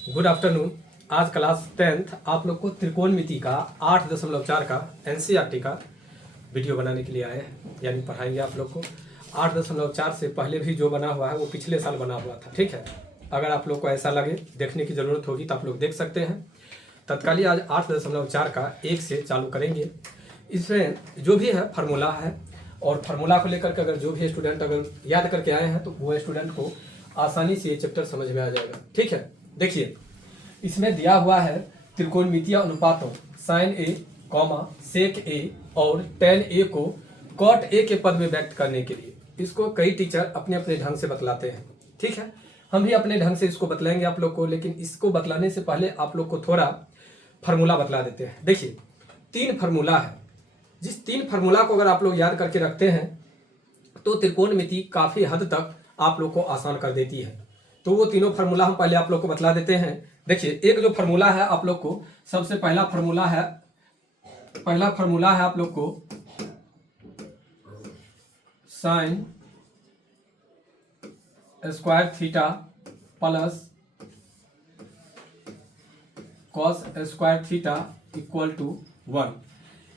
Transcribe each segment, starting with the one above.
Good afternoon. आज class 10th आप लोग को त्रिकोणमिति का 8.4 का एनसीईआरटी का वीडियो बनाने के लिए आए हैं, यानी पढ़ाएंगे आप लोग को। 8.4 से पहले भी जो बना हुआ है वो पिछले साल बना हुआ था, ठीक है। अगर आप लोग को ऐसा लगे देखने की ज़रूरत होगी तो आप लोग देख सकते हैं। तत्कालीन आज 8.4 का 1 से चालू करेंगे। इसमें जो भी है फार्मूला है, और फार्मूला को लेकर के अगर जो भी स्टूडेंट अगर याद करके आए हैं तो वो स्टूडेंट को आसानी से ये चैप्टर समझ में आ जाएगा, ठीक है। देखिए इसमें दिया हुआ है त्रिकोणमितीय अनुपातों साइन ए कॉमा सेक ए और टेन ए को कॉट ए के पद में व्यक्त करने के लिए इसको कई टीचर अपने अपने ढंग से बतलाते हैं, ठीक है। हम भी अपने ढंग से इसको बतलाएंगे आप लोग को, लेकिन इसको बतलाने से पहले आप लोग को थोड़ा फार्मूला बतला देते हैं। देखिए 3 फार्मूला है, जिस 3 फार्मूला को अगर आप लोग याद करके रखते हैं तो त्रिकोणमिति काफ़ी हद तक आप लोग को आसान कर देती है। तो वो तीनों फार्मूला हम पहले आप लोग को बतला देते हैं। देखिए एक जो फार्मूला है आप लोग को, सबसे पहला फार्मूला है आप लोग को sine square theta plus cos square theta equal to 1।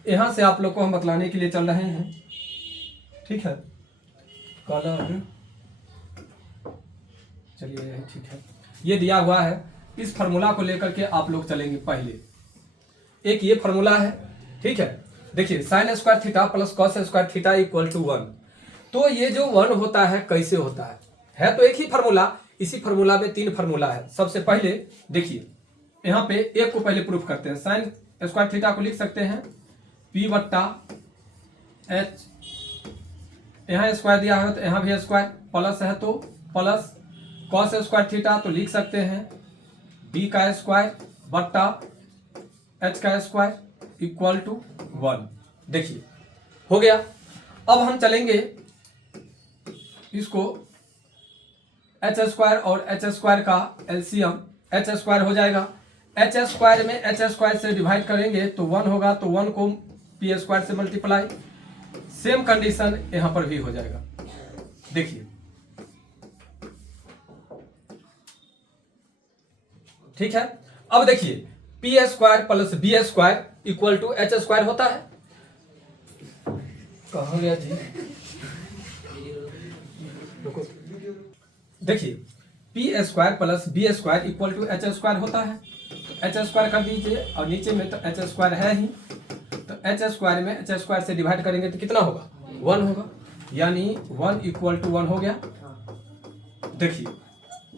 यहां से आप लोग को हम बतलाने के लिए चल रहे हैं, ठीक है। कलर चलिए यही ठीक है। ये दिया हुआ है, इस फार्मूला को लेकर के आप लोग चलेंगे। पहले एक ये फार्मूला है, ठीक है। देखिए sine square theta plus cos square theta equal to 1। तो ये जो 1 होता है कैसे होता है तो एक ही फार्मूला। इसी फार्मूला में 3 फार्मूला है। सबसे पहले देखिए यहाँ पे एक को पहले प्रूफ करते हैं। साइन स्क्वायर थीटा को लिख सकते हैं P बट्टा H, यहाँ स्क्वायर दिया है तो यहाँ भी स्क्वायर, प्लस है तो प्लस कॉस स्क्वायर थीटा तो लिख सकते हैं B का स्क्वायर बट्टा H का स्क्वायर इक्वल टू 1। देखिए हो गया। अब हम चलेंगे इसको एच स्क्वायर और एच स्क्वायर का एलसीएम एच स्क्वायर हो जाएगा। एच स्क्वायर में एच स्क्वायर से डिवाइड करेंगे तो 1 होगा, तो 1 को पी स्क्वायर से मल्टीप्लाई। सेम कंडीशन यहां पर भी हो जाएगा। देखिए ठीक है। अब देखिए P square plus B square equal to H square होता है। कहाँ गया जी? देखिए P square plus B square equal to H square होता है। तो एच स्क्वायर कर दीजिए, और नीचे में तो एच स्क्वायर है ही, तो एच स्क्वायर में एच स्क्वायर से डिवाइड करेंगे तो कितना होगा? 1 होगा, यानी 1 इक्वल टू 1 हो गया। देखिए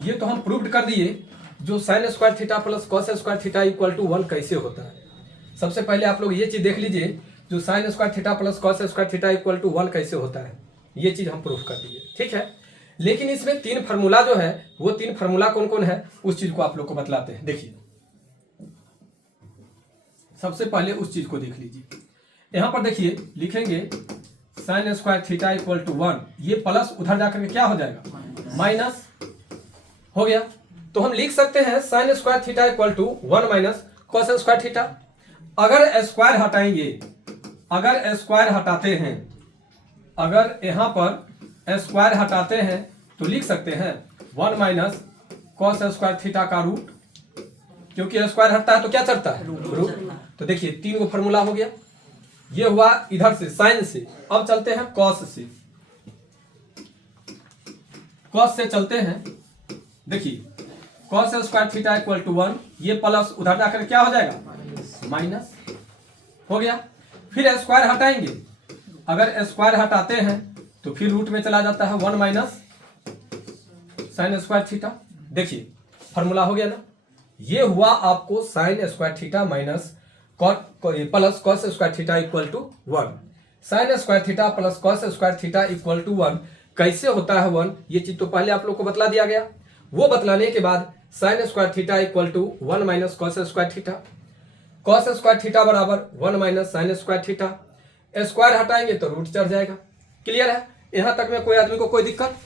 ये तो हम प्रूव्ड कर दिए जो sine square theta plus cos square theta equal to 1 कैसे होता है। सबसे पहले आप लोग ये चीज देख लीजिए, जो sine square theta plus cos square theta equal to 1 कैसे होता है, ये चीज हम प्रूफ कर दिए, ठीक है। लेकिन इसमें 3 फार्मूला जो है वो 3 फार्मूला कौन कौन है उस चीज को आप लोग को बतलाते हैं। देखिए सबसे पहले उस चीज को देख लीजिए। यहां पर देखिए लिखेंगे sine square theta equal to 1, ये प्लस उधर जाकर के क्या हो जाएगा? माइनस हो गया। तो हम लिख सकते हैं sine square theta equal to 1 minus cos square theta. अगर स्क्वायर हटाएंगे, अगर स्क्वायर हटाते हैं, अगर यहां पर स्क्वायर हटाते हैं तो लिख सकते हैं 1 माइनस कॉस स्क्वायर थीटा का रूट, क्योंकि स्क्वायर हटता है तो क्या चढ़ता है? रूट। तो देखिए 3 को फार्मूला हो गया। ये हुआ इधर से साइन से। अब चलते हैं कॉस से। कॉस से चलते हैं। देखिए cos square theta equal to 1, ये प्लस उधर जाकर क्या हो जाएगा? माइनस हो गया। फिर स्क्वायर हटाएंगे, अगर स्क्वायर हटाते हैं तो फिर रूट में चला जाता है 1 माइनस साइन स्क्वायर थीटा। देखिए फार्मूला हो गया ना। ये हुआ आपको sine square theta minus plus cos square theta equal to 1। Sine square theta plus cos square theta equal to 1 कैसे होता है 1, ये चीज तो पहले आप लोग को बतला दिया गया। वो बतलाने के बाद sine square theta equal to 1 minus cos square theta, cos square theta बराबर 1 minus sine square theta. Square हटाएंगे तो रूट चढ़ जाएगा। क्लियर है? यहां तक में कोई आदमी को कोई दिक्कत?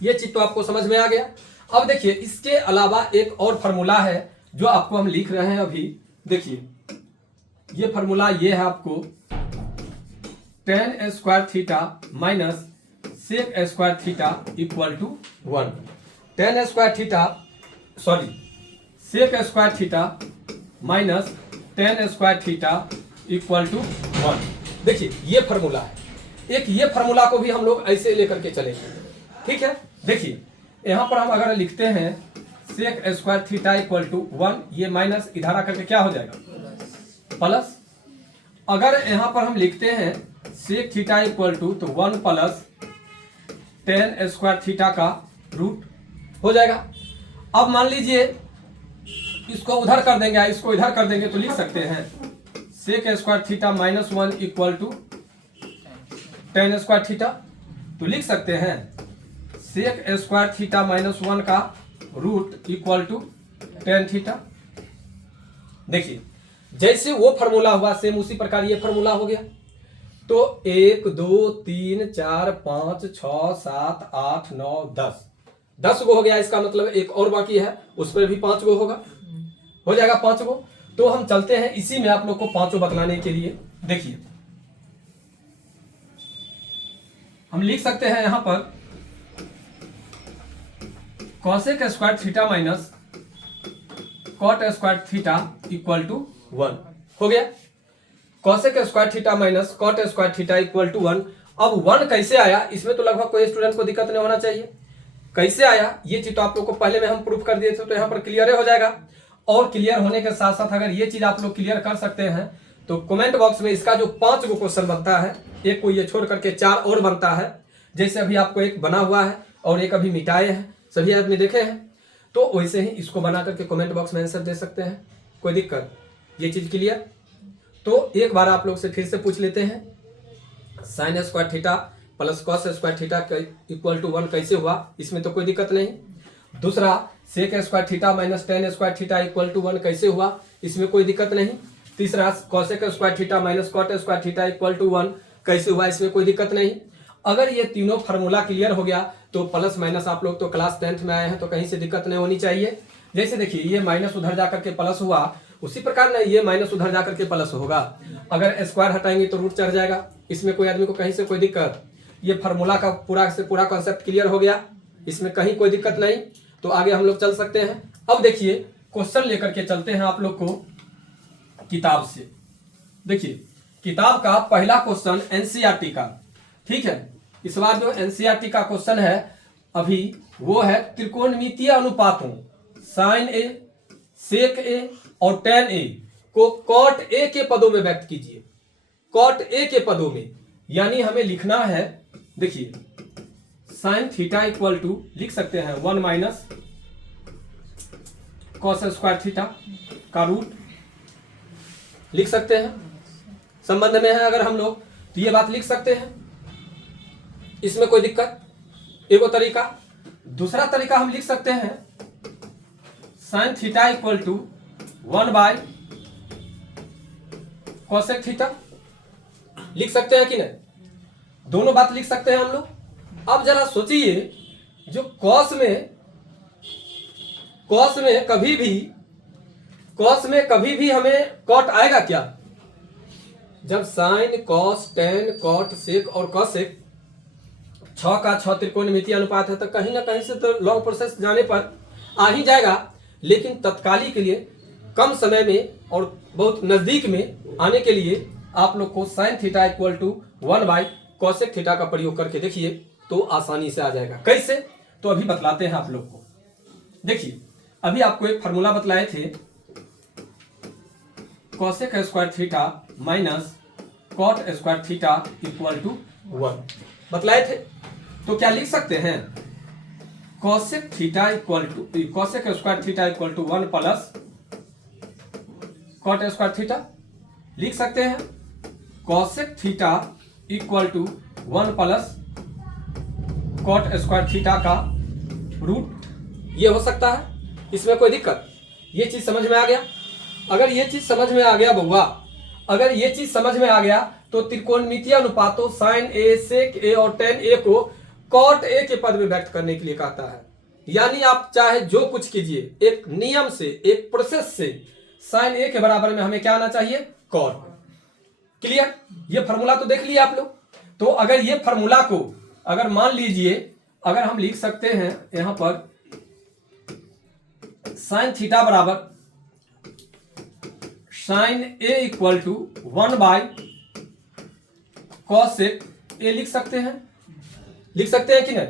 ये चीज तो आपको समझ में आ गया। अब देखिए इसके अलावा एक और फार्मूला है जो आपको हम लिख रहे हैं अभी। देखिए ये फार्मूला ये है आपको tan square theta minus sec square theta equal to 1। Tan square theta sec square theta minus tan square theta equal to 1। देखिए ये फॉर्मूला है। एक ये फॉर्मूला को भी हम लोग ऐसे लेकर के चलेंगे, ठीक है। देखिए यहां पर हम अगर लिखते हैं sec square theta equal to 1, ये माइनस इधर आकर के क्या हो जाएगा प्लस। अगर यहां पर हम लिखते हैं सेक थीटा इक्वल टू तो 1 प्लस टेन स्क्वायर थीटा का रूट हो जाएगा। अब मान लीजिए इसको उधर कर देंगे, इसको इधर कर देंगे तो लिख सकते हैं sec square theta minus 1 equal to tan square theta. तो लिख सकते हैं सेक स्क्वायर थीटा माइनस 1 का root equal to tan theta. देखिए जैसे वो फॉर्मूला हुआ सेम उसी प्रकार ये फॉर्मूला हो गया। तो 1 2 3 4 5 6 7 8 9 10 गो हो गया। इसका मतलब एक और बाकी है, उस पर भी 5 गो होगा, हो जाएगा 5 गो। तो हम चलते हैं इसी में आप लोग को 5 बतलाने के लिए। देखिए हम लिख सकते हैं यहां पर cosec square theta minus cot square theta equal to 1 हो गया। Cosec square theta minus cot square theta equal to 1। अब 1 कैसे आया, इसमें तो लगभग कोई स्टूडेंट को दिक्कत नहीं होना चाहिए। कैसे आया ये चीज तो आप लोग को पहले में हम प्रूफ कर दिए थे, तो यहाँ पर क्लियर हो जाएगा। और क्लियर होने के साथ साथ अगर ये चीज आप लोग क्लियर कर सकते हैं तो कमेंट बॉक्स में इसका जो 5 गो क्वेश्चन बनता है, एक को ये छोड़ करके 4 और बनता है। जैसे अभी आपको एक बना हुआ है और एक अभी मिटाए हैं, सभी आपने देखे हैं। तो वैसे ही इसको बना करके कमेंट बॉक्स में आंसर दे सकते हैं, कोई दिक्कत, ये चीज क्लियर। तो एक बार आप लोग से फिर से पूछ लेते हैं, sine square theta plus cos square theta equal to 1 कैसे हुआ, इसमें तो कोई दिक्कत नहीं। दूसरा sec square theta minus tan square theta equal to 1 कैसे हुआ, इसमें कोई दिक्कत नहीं। तीसरा cosec square theta minus cot square theta equal to 1 कैसे हुआ, इसमें कोई दिक्कत नहीं। अगर ये तीनों फार्मूला क्लियर हो गया तो प्लस माइनस आप लोग तो क्लास 10th में आए हैं तो कहीं से दिक्कत नहीं होनी चाहिए। जैसे देखिए ये माइनस उधर जाकर के प्लस हुआ, उसी प्रकार ना ये माइनस उधर जाकर के प्लस होगा। अगर स्क्वायर हटाएंगे तो रूट चढ़ जाएगा, इसमें कोई आदमी को कहीं से कोई दिक्कत। ये फार्मूला का पूरा से पूरा कॉन्सेप्ट क्लियर हो गया, इसमें कहीं कोई दिक्कत नहीं। तो आगे हम लोग चल सकते हैं। अब देखिए क्वेश्चन लेकर के चलते हैं आप लोग को किताब से। देखिए किताब का पहला क्वेश्चन एनसीईआरटी का, ठीक है। इस बार जो एनसीईआरटी का क्वेश्चन है अभी वो है त्रिकोणमितीय अनुपातों साइन ए, सेक ए और टेन ए को कॉट ए के पदों में व्यक्त कीजिए। कॉट ए के पदों में यानी हमें लिखना है, देखिए साइन थीटा इक्वल टू लिख सकते हैं 1 माइनस कॉस स्क्वायर थीटा का रूट लिख सकते हैं। संबंध में है अगर हम लोग तो ये बात लिख सकते हैं, इसमें कोई दिक्कत। एक तरीका। दूसरा तरीका हम लिख सकते हैं sine theta equal to 1 by cosec theta लिख सकते हैं कि नहीं, दोनों बात लिख सकते हैं हम लोग। अब जरा सोचिए जो कॉस में कभी भी हमें कॉट आएगा क्या। जब sine cos tan cot sec और कॉसेक 6 का 6 त्रिकोणमितीय अनुपात है तो कहीं ना कहीं से तो लॉन्ग प्रोसेस जाने पर आ ही जाएगा। लेकिन तत्काली के लिए कम समय में और बहुत नजदीक में आने के लिए आप लोग को sine theta equal to 1 by cosec theta का प्रयोग करके देखिए तो आसानी से आ जाएगा। कैसे, तो अभी बतलाते हैं आप लोग को। देखिए अभी आपको एक फार्मूला बतलाए थे, cosec square theta minus cot square theta equal to 1 बतलाए थे। तो क्या लिख सकते हैं cosec theta equal to cosec square theta equal to 1 plus cot square theta लिख सकते हैं। Cosec theta equal to 1 plus cot square theta का रूट, ये हो सकता है, इसमें कोई दिक्कत। ये चीज समझ में आ गया। अगर ये चीज समझ में आ गया बउआ, अगर ये चीज समझ में आ गया तो त्रिकोणमितीय अनुपातों साइन ए, सेक ए और टेन ए को कॉट ए के पद में व्यक्त करने के लिए कहता है। यानी आप चाहे जो कुछ कीजिए, एक नियम से, एक प्रोसेस से साइन ए के बराबर में हमें क्या आना चाहिए, कॉट। क्लियर, ये फार्मूला तो देख लिया आप लोग। तो अगर ये फार्मूला को अगर मान लीजिए अगर हम लिख सकते हैं यहां पर साइन थीटा बराबर sine A equal to 1 by cosec A लिख सकते हैं कि नहीं?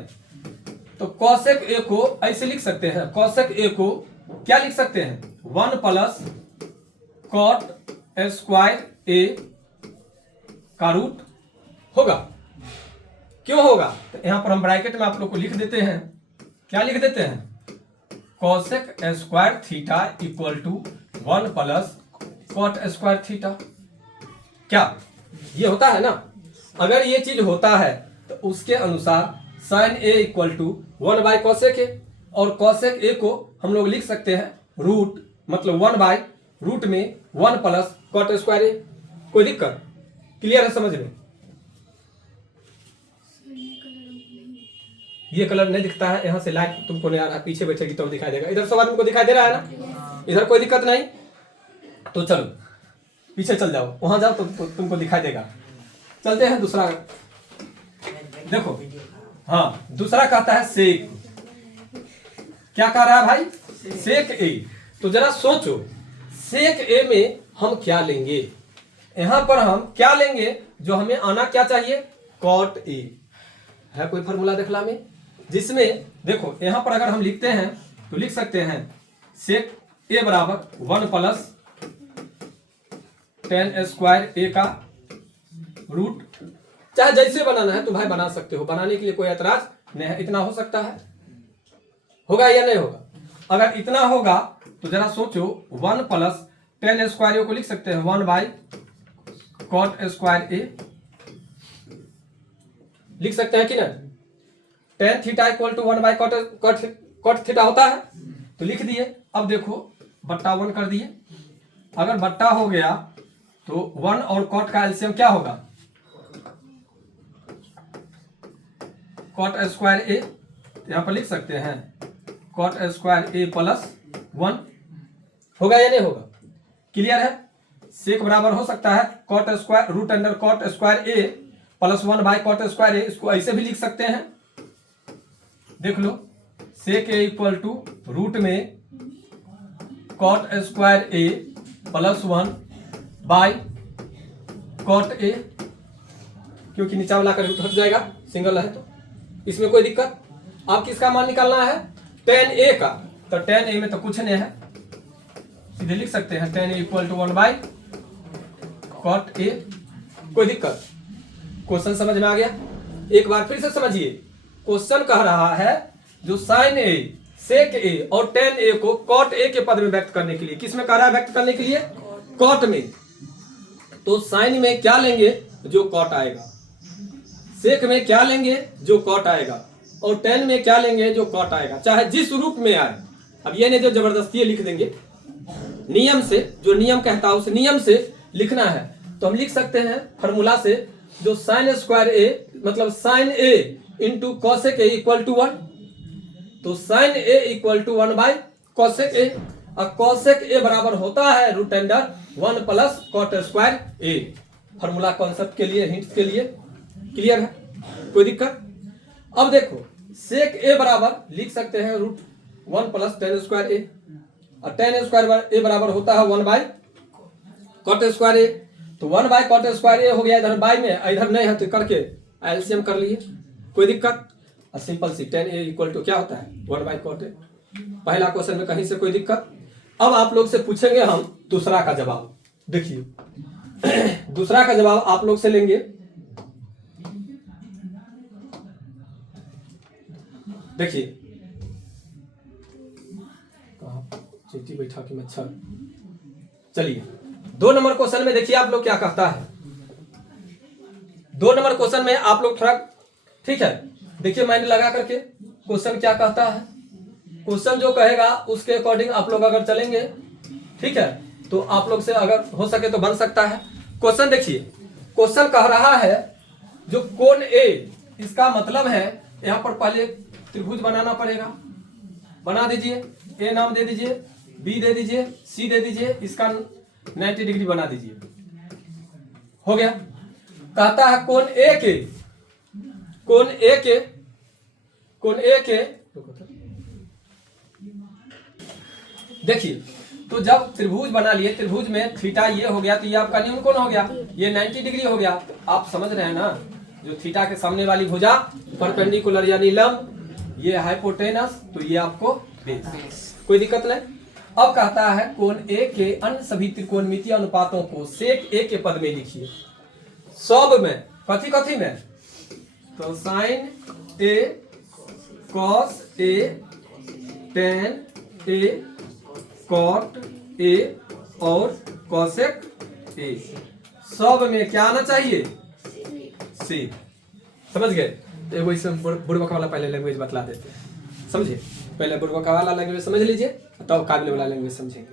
तो कॉसेक ए को ऐसे लिख सकते हैं, कॉसेक ए को क्या लिख सकते हैं? 1 प्लस कॉट स्क्वायर ए का रूट होगा। क्यों होगा? तो यहां पर हम ब्रैकेट में आप लोग को लिख देते हैं, क्या लिख देते हैं? Cosec square theta equal to 1 plus cot square theta. क्या ये होता है ना? अगर ये चीज होता है तो उसके अनुसार sine A equal to 1 by cosec A, और कॉसेक ए को हम लोग लिख सकते हैं रूट, मतलब 1 बाय रूट में 1 प्लस कॉट स्क्वायर ए। कोई दिक्कत? क्लियर है समझ में? ये कलर नहीं दिखता है, यहाँ से लाइट तुमको नहीं आ रहा है, पीछे बैठेगी तो दिखाई देगा। इधर सब आदमी को दिखाई दे रहा है ना? इधर कोई दिक्कत नहीं? तो चलो पीछे चल जाओ, वहां जाओ तो तुमको दिखाई देगा। चलते हैं दूसरा। देखो, हाँ, दूसरा कहता है सेक। क्या कह रहा है भाई? सेक ए। तो जरा सोचो, सेक ए में हम क्या लेंगे? यहां पर हम क्या लेंगे? जो हमें आना क्या चाहिए? Cot A. है कोई फॉर्मूला देखला में जिसमें देखो यहां पर अगर हम लिखते हैं तो लिख सकते हैं सेक ए बराबर 1 प्लस टेन स्क्वायर ए का रूट। चाहे जैसे बनाना है तो भाई बना सकते हो, बनाने के लिए कोई एतराज नहीं है। इतना हो सकता है, होगा या नहीं होगा? अगर इतना होगा तो जरा सोचो, 1 प्लस टेन स्क्वायर ए को लिख सकते हैं 1 बाय कॉट स्क्वायर ए, लिख सकते हैं कि नहीं? Tan theta equal to 1 by cot theta होता है, तो लिख दिए। अब देखो बट्टा 1 कर दिए। अगर बट्टा हो गया तो 1 और कॉट का एलसीएम क्या होगा? कॉट स्क्वायर ए। यहां पर लिख सकते हैं कॉट स्क्वायर ए प्लस 1। होगा या नहीं होगा? क्लियर है? सेक बराबर हो सकता है cot square root under cot square A plus 1 by cot square A. इसको ऐसे भी लिख सकते हैं, देख लो, sec A equal to root में cot square A plus 1 by cot A, क्योंकि नीचा वाला का रूट हट जाएगा, सिंगल है तो इसमें कोई दिक्कत। अब किसका मान निकालना है? टेन ए का। तो टेन ए में तो कुछ नहीं है, सीधे लिख सकते हैं tan A equal to 1 by cot A. कोई दिक्कत? क्वेश्चन समझ में आ गया? एक बार फिर से समझिए, क्वेश्चन कह रहा है जो साइन ए, सेक ए और टेन ए को कॉट ए के पद में व्यक्त करने के लिए, किस में कह रहा है व्यक्त करने के लिए? कॉट में। तो साइन में क्या लेंगे? जो कॉट आएगा। सेक में क्या लेंगे? जो कॉट आएगा। और टेन में क्या लेंगे? जो कॉट आएगा, चाहे जिस रूप में आए। अब ये नहीं जो जबरदस्ती लिख देंगे, नियम से, जो नियम कहता है उस नियम से लिखना है। तो हम लिख सकते हैं फॉर्मूला से, जो साइन स्क्वायर ए मतलब sine A into cosec A equal to 1। तो sine A equal to 1 by cosec A, और कॉसेक ए बराबर होता है root under 1 plus cot square A. Formula concept के लिए, हिंट्स के लिए क्लियर है? कोई दिक्कत? अब देखो, सेक ए बराबर लिख सकते हैं रूट 1 प्लस टेन स्क्वायर ए, और टेन स्क्वायर ए बराबर होता है 1 बाय कॉट स्क्वायर ए। तो 1 बाय कॉट स्क्वायर ए हो गया इधर बाय में, इधर नहीं है तो करके एलसीएम कर लिए। कोई दिक्कत? और सिंपल सी टेन ए इक्वल टू क्या होता है? 1 बाय कॉट ए। पहला क्वेश्चन में कहीं से कोई दिक्कत? अब आप लोग से पूछेंगे हम दूसरा का जवाब। देखिए दूसरा का जवाब आप लोग से लेंगे। देखिए चींटी बैठा कि मच्छर। चलिए 2 नंबर क्वेश्चन में देखिए आप लोग क्या कहता है। 2 नंबर क्वेश्चन में आप लोग थोड़ा ठीक है, देखिए माइंड लगा करके क्वेश्चन क्या कहता है। क्वेश्चन जो कहेगा उसके अकॉर्डिंग आप लोग अगर चलेंगे, ठीक है, तो आप लोग से अगर हो सके तो बन सकता है। क्वेश्चन देखिए, क्वेश्चन कह रहा है जो कोण ए, इसका मतलब है यहां पर पहले त्रिभुज बनाना पड़ेगा। बना दीजिए, ए नाम दे दीजिए, बी दे दीजिए, सी दे दीजिए, इसका 90 डिग्री बना दीजिए। हो गया। कहता है कोण ए के, कोण ए के, कोण ए के देखिए, तो जब त्रिभुज बना लिए, त्रिभुज में थीटा ये हो गया तो ये आपका न्यून कोण हो गया, ये 90 डिग्री हो गया। आप समझ रहे हैं ना, जो थीटा के सामने वाली भुजा परपेंडिकुलर यानी लंब, ये हाइपोटेनस, तो ये आपको बेस। कोई दिक्कत नहीं। अब कहता है कोण ए के अन्य सभी त्रिकोणमितीय अनुपातों को सेक ए के पद में लिखिए। सब में कथी कथी में, तो sine A, cos A, tan A, cot A और कॉसेक ए, सब में क्या आना चाहिए, सेक। समझ गए? तो एगो इसमें बुड़बक वाला पहले लैंग्वेज बतला देते हैं, समझिए। पहले बुड़बक वाला लैंग्वेज समझ लीजिए, तब काबिल वाला लैंग्वेज समझेंगे।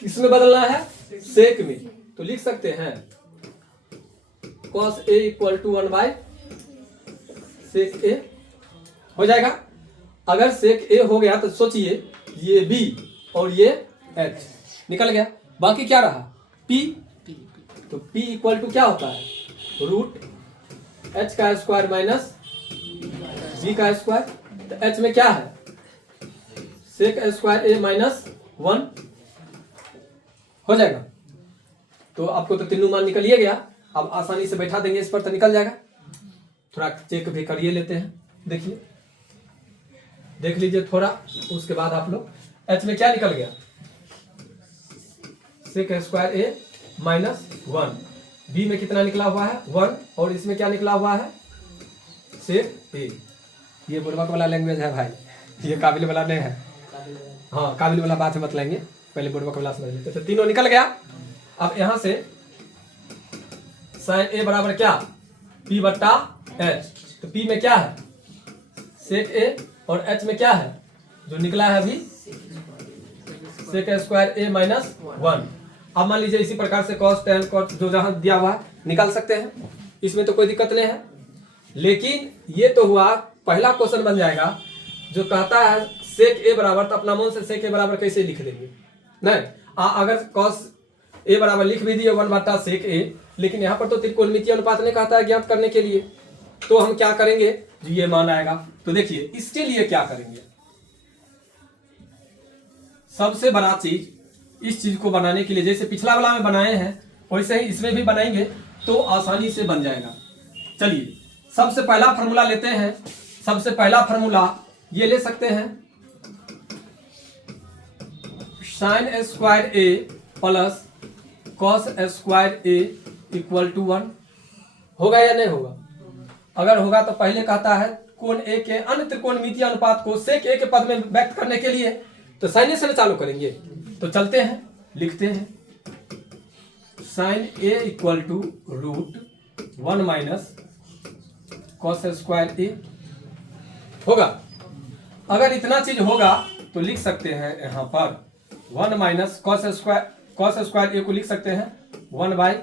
किसमें बदलना है, सेक में। तो लिख सकते हैं cos a equal to 1 by sec A हो जाएगा। अगर सेक ए हो गया तो सोचिए ये b और ये h निकल गया, बाकी क्या रहा p। तो p इक्वल टू क्या होता है, रूट h का स्क्वायर माइनस b का स्क्वायर। तो h में क्या है, सेक स्क्वायर ए माइनस 1 हो जाएगा। तो आपको तो तीनों मान निकल ही गया। अब आसानी से बैठा देंगे इस पर तो निकल जाएगा। थोड़ा चेक भी करिए लेते हैं, देखिए, देख लीजिए थोड़ा। उसके बाद आप लोग h में क्या निकल गया, सेक स्क्वायर ए माइनस 1, b में कितना निकला हुआ है 1, और इसमें क्या निकला हुआ है सेक ए। ये बुड़बक वाला लैंग्वेज है भाई, ये काबिल वाला नहीं है। हाँ, काबिल वाला बात में बतलाएंगे, पहले बुड़बक वाला समझ लेते। तो तीनों निकल गया। अब यहां से साइन ए बराबर क्या, p बट्टा h। तो p में क्या है सेक ए, और h में क्या है जो निकला है अभी, सेक स्क्वायर ए माइनस 1। अब मान लीजिए इसी प्रकार से cos tan cos जो जहां दिया हुआ है निकाल सकते हैं, इसमें तो कोई दिक्कत नहीं है। लेकिन ये तो हुआ पहला क्वेश्चन बन जाएगा जो कहता है सेक ए बराबर, तो अपना मन से सेक ए बराबर कैसे लिख देंगे, नहीं अगर cos ए बराबर लिख भी दिए 1 बटा सेक ए, लेकिन यहाँ पर तो त्रिकोणमितीय अनुपात ने कहता है ज्ञात करने के लिए। तो हम क्या करेंगे, जो ये मान आएगा, तो देखिए इसके लिए क्या करेंगे, सबसे बड़ा चीज, इस चीज को बनाने के लिए जैसे पिछला वाला में बनाए हैं वैसे ही इसमें भी बनाएंगे तो आसानी से बन जाएगा। चलिए सबसे पहला फॉर्मूला लेते हैं। सबसे पहला फॉर्मूला ये ले सकते हैं, sine square A plus cos square A equal to 1 होगा या नहीं होगा। अगर होगा तो पहले कहता है कोण ए के अन्य त्रिकोणमितीय अनुपात को सेक ए के पद में व्यक्त करने के लिए, तो साइन से चालू करेंगे। तो चलते हैं, लिखते हैं sine A equal to root 1 minus cos square A होगा। अगर इतना चीज होगा तो लिख सकते हैं यहां पर 1 माइनस कॉस स्क्वायर ए को लिख सकते हैं 1 बाई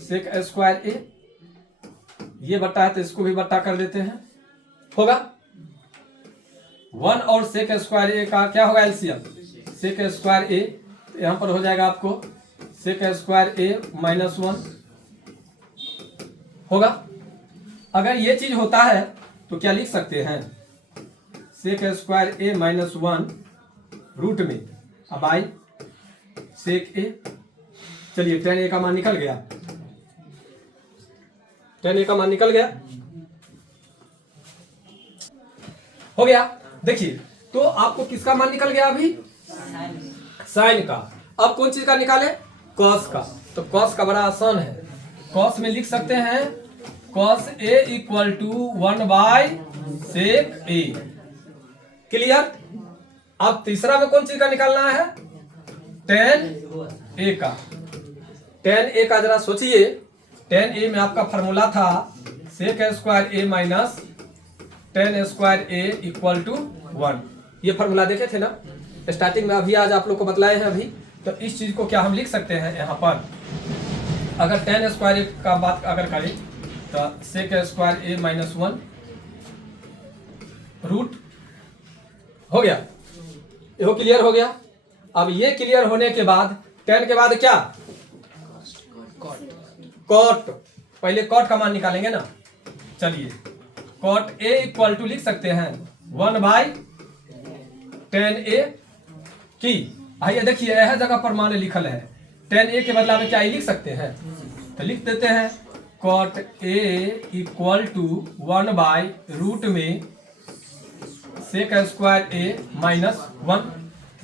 सेक स्क्वायर ए। ये बट्टा है तो इसको भी बट्टा कर देते हैं, होगा 1 और सेक स्क्वायर ए का क्या होगा एलसीएम, सेक स्क्वायर ए। तो यहां पर हो जाएगा आपको सेक स्क्वायर ए माइनस 1 होगा। अगर ये चीज होता है तो क्या लिख सकते हैं, sec square A minus 1 root में अब आई सेक ए। चलिए tan ए का मान निकल गया, tan ए का मान निकल गया, हो गया। देखिए तो आपको किसका मान निकल गया अभी, साइन का। अब कौन चीज का निकाले, कॉस का। तो कॉस का बड़ा आसान है, कॉस में लिख सकते हैं cos A equal to 1 by sec A. Clear. अब तीसरा में कौन चीज का निकालना है, tan ए का। tan ए का जरा सोचिए, tan ए में आपका फॉर्मूला था sec square A minus tan square A equal to 1। ये फॉर्मूला देखे थे ना स्टार्टिंग में, अभी आज आप लोग को बतलाए हैं अभी। तो इस चीज को क्या हम लिख सकते हैं यहाँ पर, अगर tan स्क्वायर ए का बात अगर करें तो sec square A minus 1 root हो गया। ये क्लियर हो गया। अब ये क्लियर होने के बाद tan के बाद क्या, कॉट। पहले कॉट का मान निकालेंगे ना। चलिए कॉट ए इक्वल टू लिख सकते हैं 1 बाय tan ए कि आइए देखिए यह जगह पर मान लिखल है tan a के बदला में क्या लिख सकते हैं, तो लिख देते हैं cot a इक्वल टू 1/रूट में sec स्क्वायर a माइनस 1।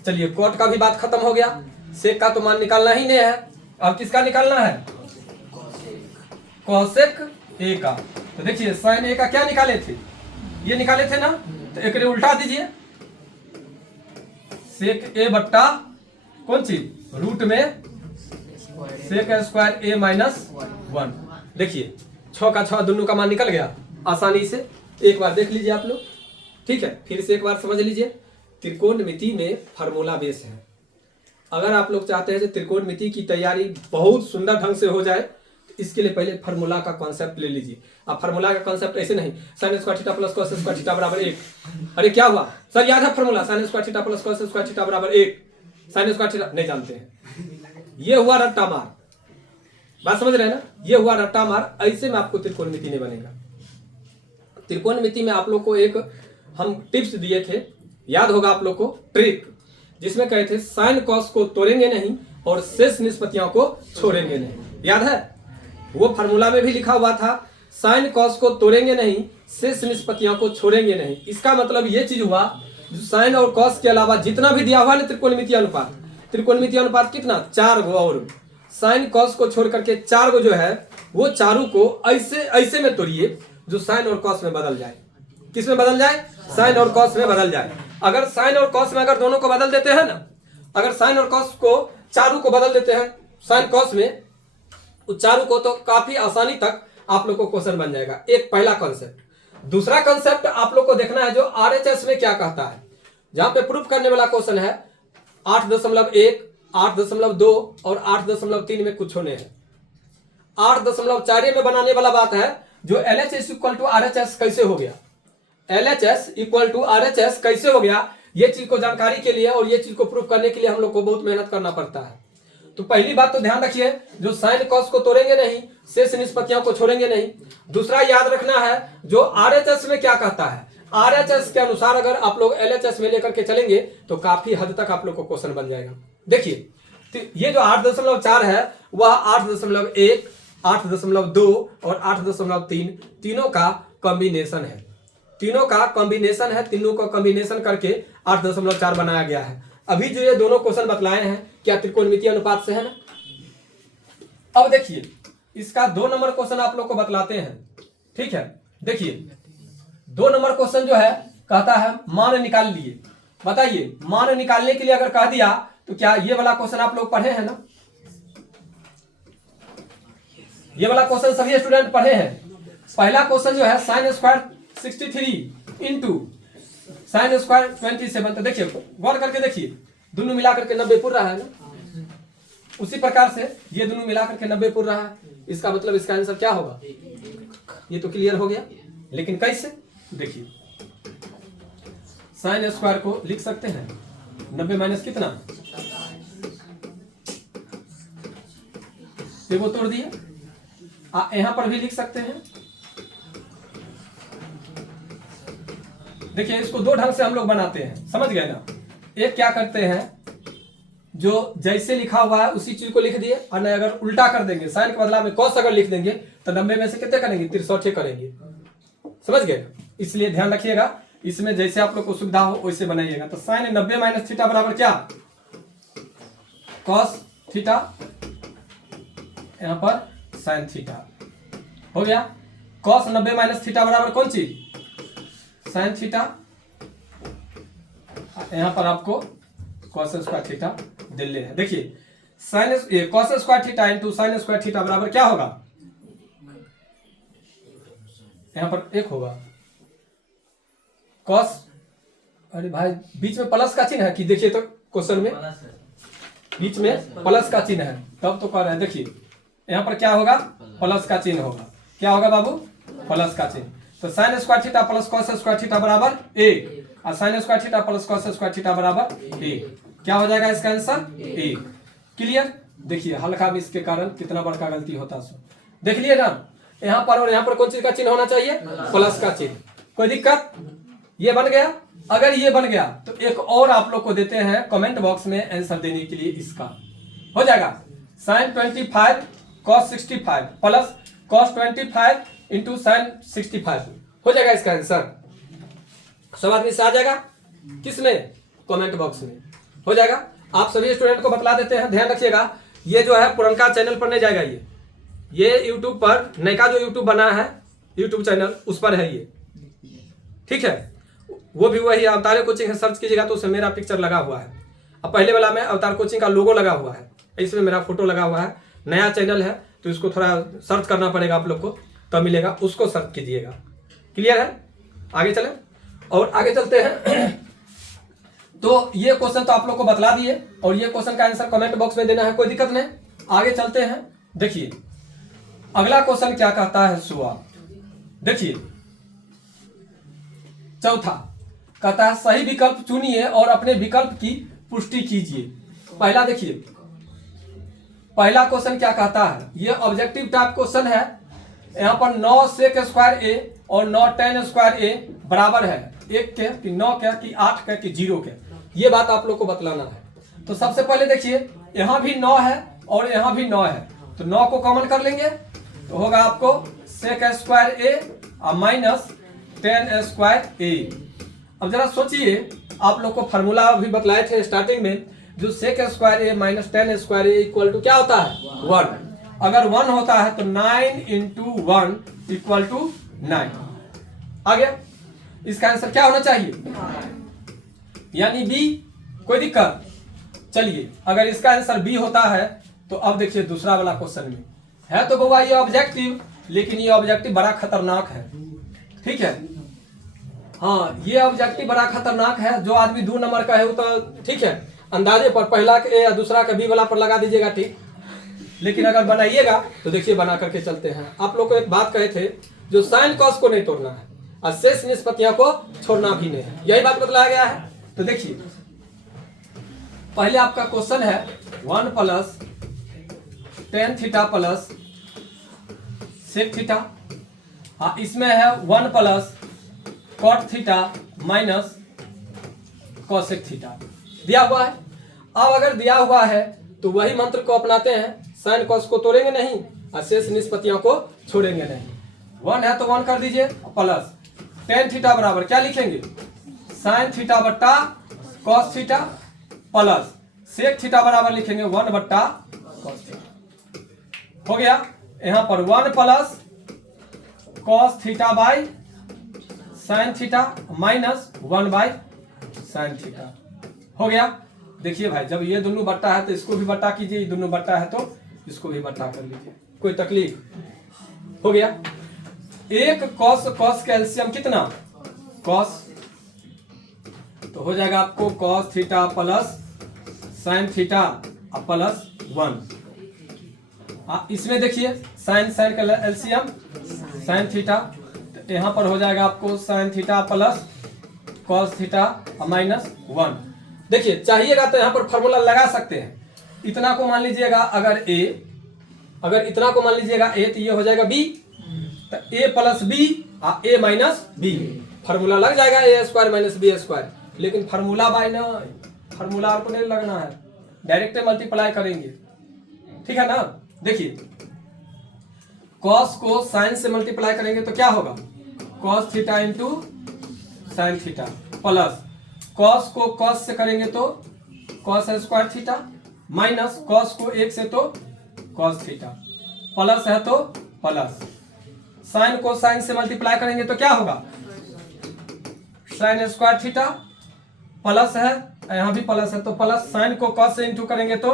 चलिए cot का भी बात खत्म हो गया, sec का तो मान निकालना ही नहीं है, अब किसका निकालना है, cosec a का। तो देखिए sin a का क्या निकाले थे, ये निकाले थे ना, तो एक उल्टा दीजिए sec a बट्टा कौन चीज रूट में sec स्क्वायर a माइनस 1। देखिए 6 का 6 दोनों का मान निकल गया आसानी से, एक बार देख लीजिए आप लोग, ठीक है। फिर से एक बार समझ लीजिए, त्रिकोणमिति में फार्मूला बेस है। अगर आप लोग चाहते हैं कि त्रिकोणमिति की तैयारी बहुत सुंदर ढंग से हो जाए, तो इसके लिए पहले फार्मूला का कॉन्सेप्ट ले लीजिए। अब फार्मूला का कॉन्सेप्ट ऐसे नहीं sin square theta plus cos square theta बराबर 1। अरे क्या हुआ सर, याद है formula sin square theta plus cos square theta बराबर 1, sin स्क्वायर थीटा नहीं जानते हैं, ये हुआ रट्टा मार। बात समझ रहे हैं ना, ये हुआ रट्टा मार। ऐसे में आपको त्रिकोणमिति नहीं बनेगा। त्रिकोणमिति में आप लोग को एक हम टिप्स दिए थे, याद होगा आप लोग को, ट्रिक, जिसमें कहे थे साइन कॉस को तोड़ेंगे नहीं और शेष निष्पत्तियों को छोड़ेंगे नहीं, याद है। वो फार्मूला में भी लिखा हुआ था साइन कॉस को तोड़ेंगे नहीं, शेष निष्पत्तियों को छोड़ेंगे नहीं। इसका मतलब ये चीज हुआ, साइन और कॉस के अलावा जितना भी दिया हुआ ना त्रिकोणमिति अनुपात, त्रिकोणमिति अनुपात कितना 4 गो, और साइन कॉस को छोड़ करके 4 गो जो है वो चारों को ऐसे ऐसे में तोड़िए जो साइन और कॉस में बदल जाए। किस में बदल जाए, साइन और कॉस में बदल जाए। अगर साइन और कॉस में अगर दोनों को बदल देते हैं ना, अगर साइन और कॉस को चारों को बदल देते हैं साइन कॉस में, चारों को, तो काफी आसानी तक आप लोग को क्वेश्चन बन जाएगा। एक पहला कॉन्सेप्ट। दूसरा कॉन्सेप्ट आप लोग को देखना है जो आरएचएस में क्या कहता है, जहां पे प्रूफ करने वाला क्वेश्चन है 8.1, 8.2 और 8.3 में कुछ होने हैं। 8.4 में बनाने वाला बात है जो LHS इक्वल टू RHS कैसे हो गया, LHS इक्वल टू RHS कैसे हो गया, ये चीज को जानकारी के लिए और ये चीज को प्रूफ करने के लिए हम लोग को बहुत मेहनत करना पड़ता है। तो पहली बात तो ध्यान रखिए, जो साइन कॉस को तोड़ेंगे नहीं, शेष निष्पत्तियों को छोड़ेंगे नहीं। दूसरा याद रखना है जो RHS में क्या कहता है, RHS के अनुसार अगर आप लोग LHS में लेकर के चलेंगे तो काफी हद तक आप लोग को क्वेश्चन बन जाएगा। देखिए तो ये जो 8.4 है वह 8.1, 8.2 और 8.3 तीनों का कॉम्बिनेशन है, तीनों का कॉम्बिनेशन है, तीनों का कॉम्बिनेशन करके 8.4 बनाया गया है। अभी जो ये दोनों क्वेश्चन बतलाए हैं क्या त्रिकोणमितीय अनुपात से है ना। अब देखिए इसका 2 नंबर क्वेश्चन आप लोग को बतलाते हैं, ठीक है। देखिए 2 नंबर क्वेश्चन जो है कहता है मान निकाल लिए। बताइए मान निकालने के लिए अगर कह दिया तो क्या ये वाला क्वेश्चन आप लोग पढ़े हैं ना, ये वाला क्वेश्चन सभी स्टूडेंट पढ़े हैं। पहला क्वेश्चन जो है sine square 63 into sine square 27। तो देखिए गौर करके देखिए, दोनों मिला करके 90 पूर रहा है ना, उसी प्रकार से ये दोनों मिला करके 90 पूर रहा है। इसका मतलब इसका आंसर क्या होगा, ये तो क्लियर हो गया। लेकिन कैसे, देखिए साइन स्क्वायर को लिख सकते हैं 90 माइनस कितना, वो तोड़ दिए। यहां पर भी लिख सकते हैं। देखिए इसको 2 ढंग से हम लोग बनाते हैं, समझ गए ना। एक क्या करते हैं, जो जैसे लिखा हुआ है उसी चीज को लिख दिए, और नहीं अगर उल्टा कर देंगे साइन के बदला में कॉस अगर लिख देंगे तो 90 में से कितने करेंगे, 63 करेंगे। समझ गए, इसलिए ध्यान रखिएगा, इसमें जैसे आप लोग को सुविधा हो वैसे बनाइएगा। तो साइन 90 माइनस थीटा बराबर क्या, कॉस थीटा, यहां पर साइन थीटा हो गया। कॉस 90 माइनस थीटा बराबर कौन चीज, साइन थीटा। यहां पर आपको कॉस स्क्वायर थीटा दिल्ली है। देखिए sine cos square theta into sign square theta बराबर क्या होगा, यहां पर 1 होगा। कॉस, अरे भाई बीच में प्लस का चिन्ह है कि, देखिए तो क्वेश्चन में बीच में प्लस का चिन्ह है, तब तो कह रहे हैं। देखिए यहां पर क्या होगा, प्लस का चिन्ह होगा। क्या होगा बाबू, प्लस का चिन्ह। तो sign square theta plus cos square theta बराबर 1, और sign square theta plus cos square theta बराबर 1। क्या हो जाएगा इसका आंसर 1। क्लियर। देखिए हल्का भी इसके कारण कितना बड़का गलती होता है, देख लिए ना। यहाँ पर और यहाँ पर कौन चीज का चिन्ह होना चाहिए, प्लस का चिन्ह। कोई दिक्कत, ये बन गया। अगर ये बन गया तो एक और आप लोग को देते हैं कमेंट बॉक्स में आंसर देने के लिए, इसका हो जाएगा sin 25 cos 65 plus cos 25 into sin 65 हो जाएगा इसका आंसर। सब आदमी से आ जाएगा, किसमें, कमेंट बॉक्स में हो जाएगा। आप सभी स्टूडेंट को बतला देते हैं, ध्यान रखिएगा। ये जो है पुरनका चैनल पर नहीं जाएगा, ये यूट्यूब पर नया जो यूट्यूब बना है यूट्यूब चैनल उस पर है ये, ठीक है। वो भी वही अवतार कोचिंग है, सर्च कीजिएगा तो उसमें मेरा पिक्चर लगा हुआ है। अब पहले वाला में अवतार कोचिंग का लोगो लगा हुआ है, इसमें मेरा फोटो लगा हुआ है। नया चैनल है तो इसको थोड़ा सर्च करना पड़ेगा आप लोग को, तब मिलेगा, उसको सर्च कीजिएगा। क्लियर है, आगे चलें और आगे चलते हैं। तो ये क्वेश्चन तो आप लोग को बतला दिए और ये क्वेश्चन का आंसर कमेंट बॉक्स में देना है, कोई दिक्कत नहीं। आगे चलते हैं, देखिए अगला क्वेश्चन क्या कहता है सुआ। देखिए चौथा कहता है सही विकल्प चुनिए और अपने विकल्प की पुष्टि कीजिए। पहला देखिए, पहला क्वेश्चन क्या कहता है, ये ऑब्जेक्टिव टाइप क्वेश्चन है। यहाँ पर 9 sec स्क्वायर a और 9 tan स्क्वायर a बराबर है 1 के कि 9 के कि 8 के कि 0 के, ये बात आप लोग को बतलाना है। तो सबसे पहले देखिए यहाँ भी 9 है और यहाँ भी 9 है, तो 9 को कॉमन कर लेंगे तो होगा आपको sec स्क्वायर a और माइनस tan स्क्वायर a। अब जरा सोचिए, आप लोग को फार्मूला भी बतलाए थे स्टार्टिंग में, जो sec square a minus tan square a equal to क्या होता है, 1। अगर 1 होता है तो 9 इंटू 1 इक्वल टू 9 आ गया। इसका आंसर क्या होना चाहिए, यानी बी। कोई दिक्कत, चलिए अगर इसका आंसर बी होता है तो अब देखिए दूसरा वाला क्वेश्चन में है तो बाबा ये ऑब्जेक्टिव, लेकिन ये ऑब्जेक्टिव बड़ा खतरनाक है, ठीक है। हाँ, ये ऑब्जेक्टिव बड़ा खतरनाक है। जो आदमी 2 नंबर का है वो तो ठीक है, अंदाजे पर पहला के ए या दूसरा के बी वाला पर लगा दीजिएगा, ठीक। लेकिन अगर बनाइएगा तो देखिए बना करके चलते हैं। आप लोग को एक बात कहे थे, जो साइन कॉस को नहीं तोड़ना है और शेष निष्पत्तियों को छोड़ना भी नहीं है, यही बात बतलाया गया है। तो देखिए पहले आपका क्वेश्चन है 1 plus tan theta plus sec theta. हाँ, इसमें है 1 plus cot theta minus cosec theta दिया हुआ है। अब अगर दिया हुआ है तो वही मंत्र को अपनाते हैं, साइन कॉस को तोड़ेंगे नहीं और शेष निष्पत्तियों को छोड़ेंगे नहीं। 1 है तो 1 कर दीजिए प्लस tan थीटा बराबर क्या लिखेंगे, साइन थीटा बट्टा cos theta plus sec theta बराबर लिखेंगे 1 बट्टा कॉस थीटा। हो गया, यहाँ पर 1 plus cos theta by sine theta minus 1 by sine theta हो गया। देखिए भाई, जब ये दोनों बट्टा है तो इसको भी बट्टा कीजिए, ये दोनों बट्टा है तो इसको भी बट्टा कर लीजिए, कोई तकलीफ। हो गया, एक कॉस कॉस का एलसीएम कितना, कॉस, तो हो जाएगा आपको cos theta plus sine theta plus 1। इसमें देखिए साइन साइन का एलसीएम साइन थीटा, तो यहाँ पर हो जाएगा आपको sine theta plus cos theta minus 1। देखिए चाहिएगा तो यहाँ पर फॉर्मूला लगा सकते हैं। इतना को मान लीजिएगा अगर a, अगर इतना को मान लीजिएगा a तो ये हो जाएगा b, तो a प्लस b और a माइनस b, फार्मूला लग जाएगा a square minus b square. लेकिन फार्मूला बाय ना, फार्मूला आपको नहीं लगना है, डायरेक्ट मल्टीप्लाई करेंगे, ठीक है ना। देखिए कॉस को साइन से मल्टीप्लाई करेंगे तो क्या होगा, cos theta into sine theta plus cos को कॉस से करेंगे तो cos square theta minus cos को 1 से तो कॉस थीटा प्लस है तो प्लस साइन को साइन से मल्टीप्लाई करेंगे तो क्या होगा, साइन स्क्वायर थीटा प्लस है, यहाँ भी प्लस है तो प्लस, साइन को कॉस से इंटू करेंगे तो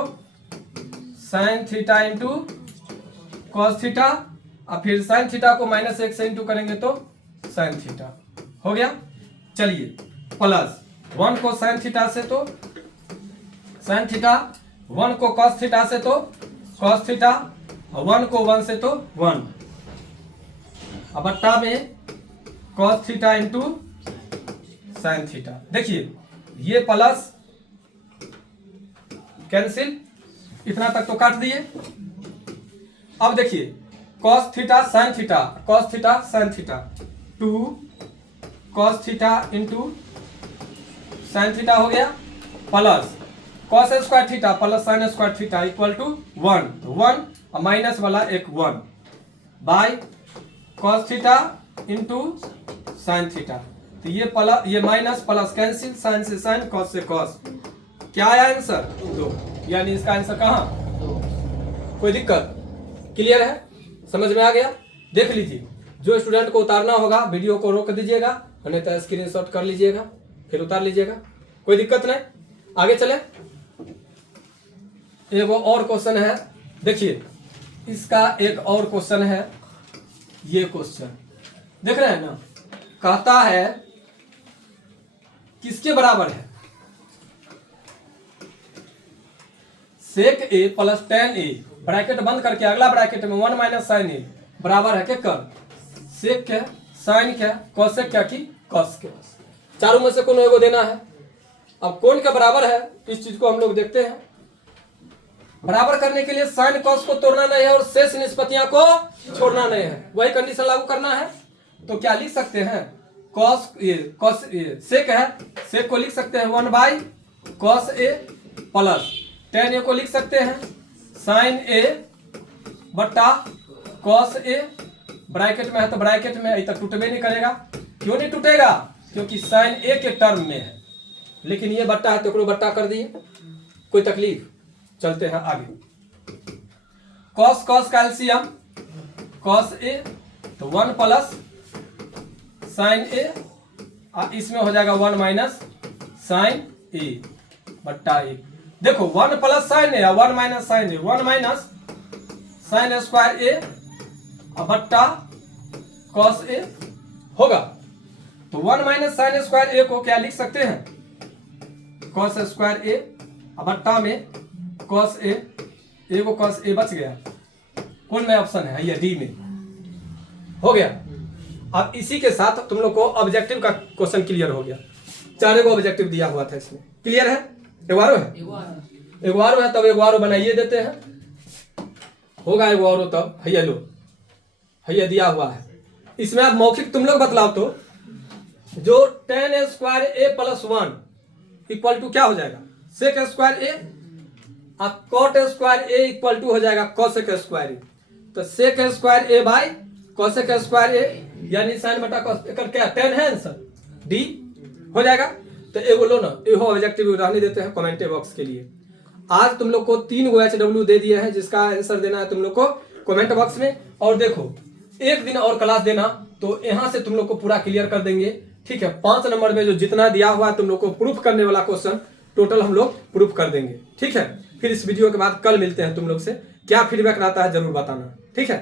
sine theta into cos theta और फिर साइन थीटा को माइनस 1 से इंटू करेंगे तो साइन थीटा हो गया। चलिए प्लस 1 को साइन थीटा से तो साइन थीटा, 1 को कॉस थीटा से तो कॉस थीटा और 1 को 1 से तो 1, अब बट्टा में cos theta into sine theta. देखिए ये प्लस कैंसिल, इतना तक तो काट दिए। अब देखिए cos theta sine theta, cos theta sine theta 2 cos theta into sine theta हो गया, plus cos square theta plus sine square theta equal to 1, 1 और माइनस वाला एक 1 by cos theta into sine theta. तो ये प्लस ये minus plus cancel, sine से sine, cos से कॉस। क्या आया आंसर? 2। यानी इसका आंसर कहाँ? 2। कोई दिक्कत? क्लियर है? समझ में आ गया? देख लीजिए, जो स्टूडेंट को उतारना होगा वीडियो को रोक दीजिएगा, नहीं तो स्क्रीनशॉट कर लीजिएगा फिर उतार लीजिएगा, कोई दिक्कत नहीं। आगे चले, एक और क्वेश्चन है, देखिए इसका एक और क्वेश्चन है। ये क्वेश्चन देख रहे हैं ना, कहता है किसके बराबर है? सेक ए प्लस टेन ए, ब्रैकेट बंद करके अगला ब्रैकेट में 1 माइनस साइन ए बराबर है क्या? सेक क्या, साइन क्या, कॉसेक क्या की कॉस के। चारों में से कौन एगो देना है। अब कौन के बराबर है इस चीज को हम लोग देखते हैं। बराबर करने के लिए साइन कॉस को तोड़ना नहीं है और शेष निष्पत्तियां को छोड़ना नहीं है, वही कंडीशन लागू करना है। तो क्या लिख सकते हैं? कॉस ये सेक है, सेक को लिख सकते हैं 1 by cos A plus tan A को लिख सकते हैं साइन ए बट्टा कॉस ए। ब्रैकेट में है तो ब्रैकेट में अभी तक टूटबे नहीं करेगा। क्यों नहीं टूटेगा? क्योंकि साइन ए के टर्म में है, लेकिन ये बट्टा है तो बट्टा कर दिए, कोई तकलीफ। चलते हैं आगे। कॉस कॉस का एलसीएम कॉस ए तो 1 प्लस साइन ए, इसमें हो जाएगा 1 माइनस साइन ए बट्टा ए। देखो 1 प्लस साइन ए 1 माइनस साइन ए, 1 माइनस साइन स्क्वायर ए बट्टा कॉस ए होगा। तो 1 माइनस साइन स्क्वायर ए को क्या लिख सकते हैं? कॉस स्क्वायर ए बट्टा में कॉस ए, को कॉस ए बच गया। कौन में ऑप्शन है? ये डी में हो गया। अब इसी के साथ तुम लोग को ऑब्जेक्टिव का क्वेश्चन क्लियर हो गया। 4 ऑब्जेक्टिव दिया हुआ था इसमें, क्लियर है? एगवारो है, एगवारो है, तब एगवारो बनाइए देते हैं, होगा एगवारो तब। भैया लो, भैया दिया हुआ है इसमें। आप मौखिक तुम लोग बतलाओ तो, जो tan square A plus 1 equal to क्या हो जाएगा? Sec square A, cot square A equal to हो जाएगा कॉसेक स्क्वायर ए। तो sec square A by cosec square A, यानी साइन बटा कॉस क्या 10 है आंसर, डी हो जाएगा। तो एगो लो ना, एगो ऑब्जेक्टिव रहने देते हैं कमेंट बॉक्स के लिए। आज तुम लोग को 3 गो HW दे दिए हैं, जिसका आंसर देना है तुम लोग को कमेंट बॉक्स में। और देखो एक दिन और क्लास देना, तो यहाँ से तुम लोग को पूरा क्लियर कर देंगे, ठीक है। 5 नंबर में जो जितना दिया हुआ है तुम लोग को प्रूफ करने वाला क्वेश्चन टोटल हम लोग प्रूफ कर देंगे, ठीक है। फिर इस वीडियो के बाद कल मिलते हैं तुम लोग से। क्या फीडबैक रहता है जरूर बताना, ठीक है।